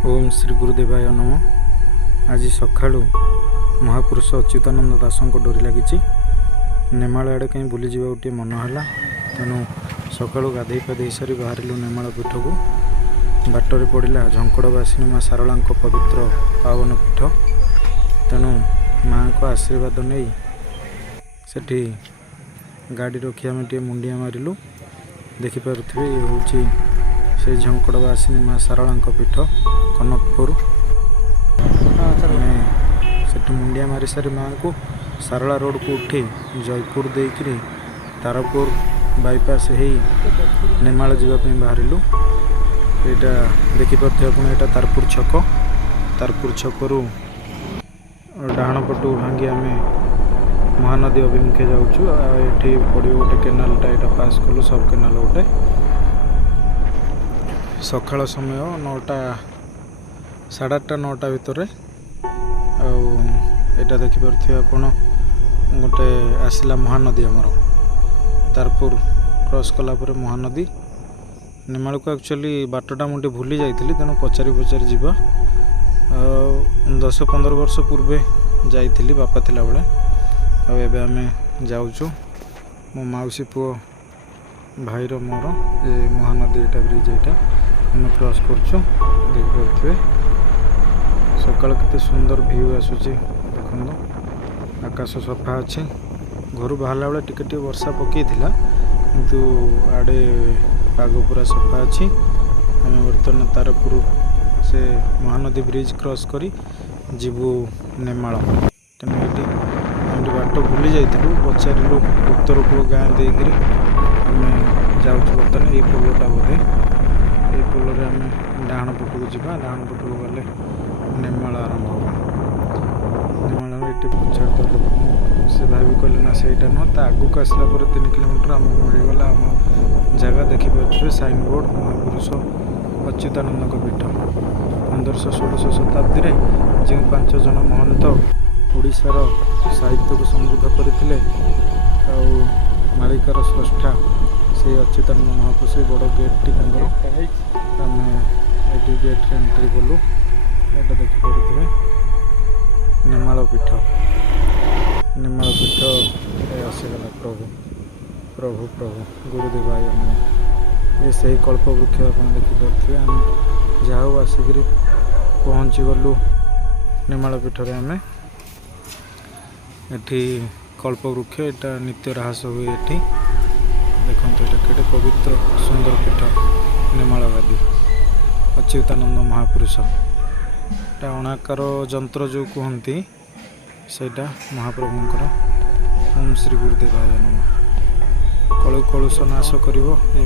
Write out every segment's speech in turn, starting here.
ओम श्री गुरुदेवाय नम। आज सकाळु महापुरुष अच्युतानंद दासको डोरी लगी नेमाल आड़े कहीं बुली जा गोटे मन है। तेणु सकाळु गाधे पाधे सारी बाहर नेमाल पीठ को बाटर पड़ा झंकड़वासिनी माँ सारला पवित्र पावन पीठ। तेणु माँ को आशीर्वाद नहीं सेठी गाड़ी रखी आम टे मुंडिया मारिलु। देखिपे ये हूँ से झंकड़वासिनी माँ सारला पीठ कनकपुर। से मुंडिया मारी सारी माँ को सारला रोड को उठे जयपुर देकरी तारपुर बाईपास हो नेमाल जावाई बाहरिलु। यहाँ देखिपे आप तारपुर छक रु डाण पटू भांगी आम महानदी अभिमुखे जाऊँ। ये पड़ो गोटे केनालटा यहाँ पास कलु सब केनाल गोटे सकाळ समय 9टा 8:30 9टा भितर आटा देखिपे आप गोटे आसला महानदी आमर तारपुर क्रॉस कलापर महानदी नेमाल को एक्चुअली बाटटा मुझे भूली जाइली। तेणु पचारि जा 10-15 वर्ष पूर्वे जाइली बापा थिला बेले। आबे आम जाऊँ मो मौसी पुओ भाईर मोर ये महानदी यहाँ ब्रिज यहाँ आम क्रॉस कर देखिपे सकाल केते सुंदर व्यू आसूची। देखो आकाश सफा अच्छे घर बाहर बेले टिके वर्षा पकई किंतु आड़े पाग पूरा सफा अच्छी। आम बर्तमान तारपुर से महानदी ब्रिज क्रॉस करी जीवु नेमाल। तेणु ये आम बाट भूली जाइलु पचारू उत्तर कूल गाँ देकर आम जाऊँ बर्तमान ये पोलटा बोधे ये पोल आम डाण पटू जा डाण पटू गले नेमाल आरंभ होगा। नेमाल ये पचार लोक से भाभी कहले ना सहीटा नुह ता आगू को आसला 3 किलोमीटर आमको मिलगला आम जगह देखिपे साइन बोर्ड महापुरुष अच्युतानंद पीठ 1500-1600 शताब्दी में जो 5 जन महंत ओडिशार साहित्य को समृद्ध करते मालिकार स्रष्टा से अच्युतानंद महापुरुष बड़ गेट टी आम ये गेट एंट्री कलु। यहाँ देखिपे नेमाल पीठ आसीगला प्रभु प्रभु प्रभु गुरुदेवाय नमः। ये सही कल्प वृक्ष आप देखिपे आम जाऊ आसिक पहुँची गलु नेमाल पीठ आम एठी कल्प वृक्ष यहाँ नित्य राहस हुए। ये देखो ये पवित्र सुंदर पीठ नेमाल गादी अच्युतानंद महापुरुष अणाकार जंत्र जो कहती सेटा महाप्रभुंकर। ओम श्री गुरुदेवाय नमः। कलु कलुष नाश कर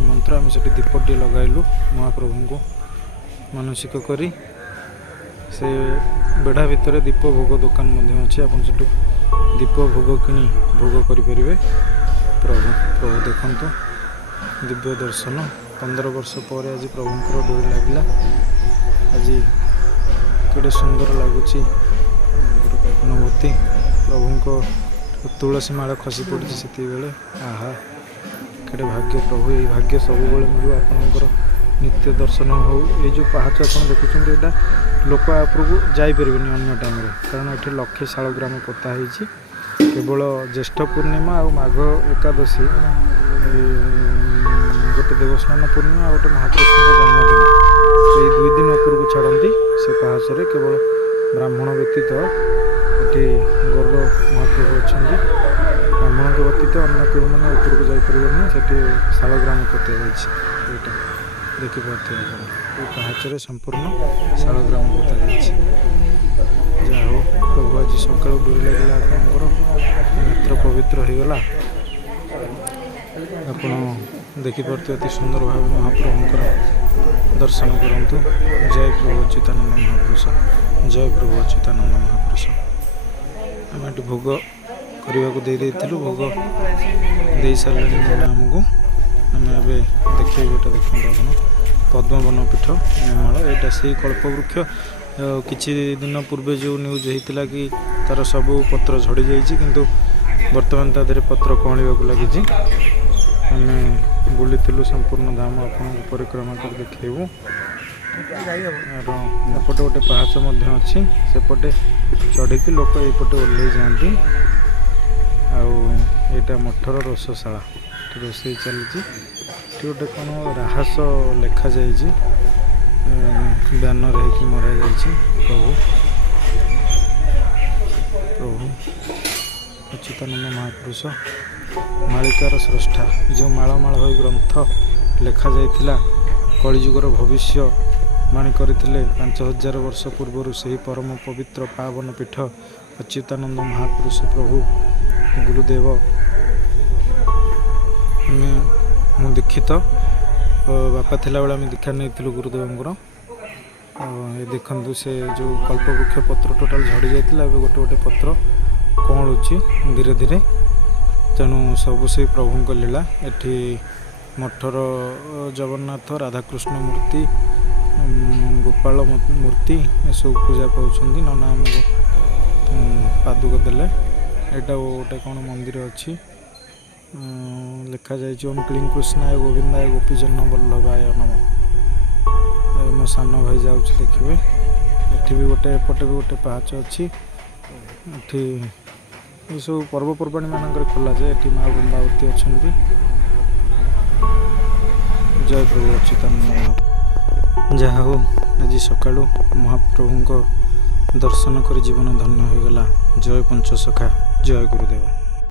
मंत्र आम से दीपटी लगाइलु महाप्रभु को मानसिक करी से बेढ़ा भितर दीप भोग दुकान अच्छे आप दीप भोग किणी भोग करें। प्रभु प्रभु देखु दिव्य दर्शन 15 वर्ष पर आज प्रभुंकर डोरी लगिला। आज केड़े सुंदर लगुच अनुभूति प्रभु को तुलसी माला खसी पड़ी से बेले आहा केड़े भाग्य प्रभु ये भाग्य सब मिल आपणकर नित्य दर्शन हो। ये जो पहाच आप देखुं यहाँ लोक आपको जापर अन्य टाइम कारण ये लक्षे शालग्राम पोता है केवल ज्येष्ठ पूर्णिमा और माघ एकादशी गोटे देवस्नान पूर्णिमा गोटे महापुरुष जन्मदिन ये 2 दिन ऊपर को छाड़ती से पहाचरे केवल ब्राह्मण व्यतीत ये गौर महाप्रभु अच्छा ब्राह्मण के व्यतीत अन्य क्यों मैंने ऊपर को जापरें से शालग्राम पोता यहाँ देखिपे ये पहाचरे संपूर्ण शालग्राम पोता जा हो। प्रभु आज सका डोरी लगे आपंकर नेत्र पवित्र होगला। आप देखिपे अति सुंदर भाव महाप्रभुंकर दर्शन करूँ। जय प्रभु अच्युतानंद महापुरुष जय प्रभु अच्युतानंद महापुरुष। आम ये भोग करने को देलु भोग दे सारे आमको आम ए देखिए गोटे देखते आप पद्मवन पीठ नेमाल यहाँ से कल्पवृक्ष किछि दिन पूर्वे जो न्यूज होता कि तार सब पत्र झड़ी जाइए किंतु वर्तमान तादे पत्र कँलवाक लगी। आम बुली संपूर्ण धाम आपको परिक्रमा कर देखू। ଏପଟେ ଗୋଟେ ପାହାଚ ମଧ୍ୟ ଅଛି, ସେପଟେ ଚଢ଼ିକି ଲୋକ ଏଇପଟେ ଓହ୍ଲେଇ ଯାଆନ୍ତି। ଆଉ ଏଇଟା ମଠର ରୋଷଶାଳା, ଏଠି ରୋଷେଇ ଚାଲିଛି। ଏଠି ଗୋଟେ କ'ଣ ରାହାସ ଲେଖାଯାଇଛି, ବ୍ୟାନର ହେଇକି ମରାଯାଇଛି। ପ୍ରଭୁ ଅଚ୍ୟୁତାନନ୍ଦ ମହାପୁରୁଷ ମାଳିକାର ସ୍ରଷ୍ଟା, ଯେଉଁ ମାଳ ହୋଇ ଗ୍ରନ୍ଥ ଲେଖାଯାଇଥିଲା, କଳିଯୁଗର ଭବିଷ୍ୟବାଣୀ କରିଥିଲେ 5000 ବର୍ଷ ପୂର୍ବରୁ। ସେହି ପରମ ପବିତ୍ର ପାବନ ପୀଠ ଅଚ୍ୟୁତାନନ୍ଦ ମହାପୁରୁଷ ପ୍ରଭୁ ଗୁରୁଦେବ। ମୁଁ ଦୀକ୍ଷିତ, ବାପା ଥିଲାବେଳେ ଆମେ ଦୀକ୍ଷା ନେଇଥିଲୁ ଗୁରୁଦେବଙ୍କର। ଏ ଦେଖନ୍ତୁ, ସେ ଯେଉଁ କଳ୍ପବୃକ୍ଷ ପତ୍ର ଟୋଟାଲ ଝଡ଼ି ଯାଇଥିଲା, ଏବେ ଗୋଟେ ଗୋଟେ ପତ୍ର କଅଁଳୁଛି ଧୀରେ ଧୀରେ। ତେଣୁ ସବୁ ସେଇ ପ୍ରଭୁଙ୍କ ଲୀଳା। ଏଠି ମଠର ଜଗନ୍ନାଥ, ରାଧାକୃଷ୍ଣ ମୂର୍ତ୍ତି, ଗୋପାଳ ମୂର୍ତ୍ତି ଏସବୁ ପୂଜା ପାଉଛନ୍ତି। ନନା ଆମକୁ ପାଦୁକ ଦେଲେ। ଏଇଟା ଗୋଟେ କ'ଣ ମନ୍ଦିର ଅଛି, ଲେଖାଯାଇଛି ଓମ୍ କ୍ଲିଂ କୃଷ୍ଣାୟ ଗୋବିନ୍ଦାୟ ଗୋପୀଜନ ବଲ୍ଲଭାୟ ନମ। ମୋ ସାନ ଭାଇ ଯାଉଛି, ଦେଖିବେ। ଏଠି ବି ଗୋଟେ, ଏପଟେ ବି ଗୋଟେ ପାହାଚ ଅଛି। ଏଠି ଏସବୁ ପର୍ବପର୍ବାଣି ମାନଙ୍କରେ ଖୋଲାଯାଏ। ଏଠି ମା ବୃନ୍ଦାବତୀ ଅଛନ୍ତି। ଜୟ ପ୍ରଭୁ ଅଚ୍ୟୁତାନନ୍ଦ ମହାପ୍ରଭୁ। ଯାହା ହଉ, ଆଜି ସକାଳୁ ମହାପ୍ରଭୁଙ୍କ ଦର୍ଶନ କରି ଜୀବନ ଧନ୍ୟ ହୋଇଗଲା। ଜୟ ପଞ୍ଚସଖା, ଜୟ ଗୁରୁଦେବ।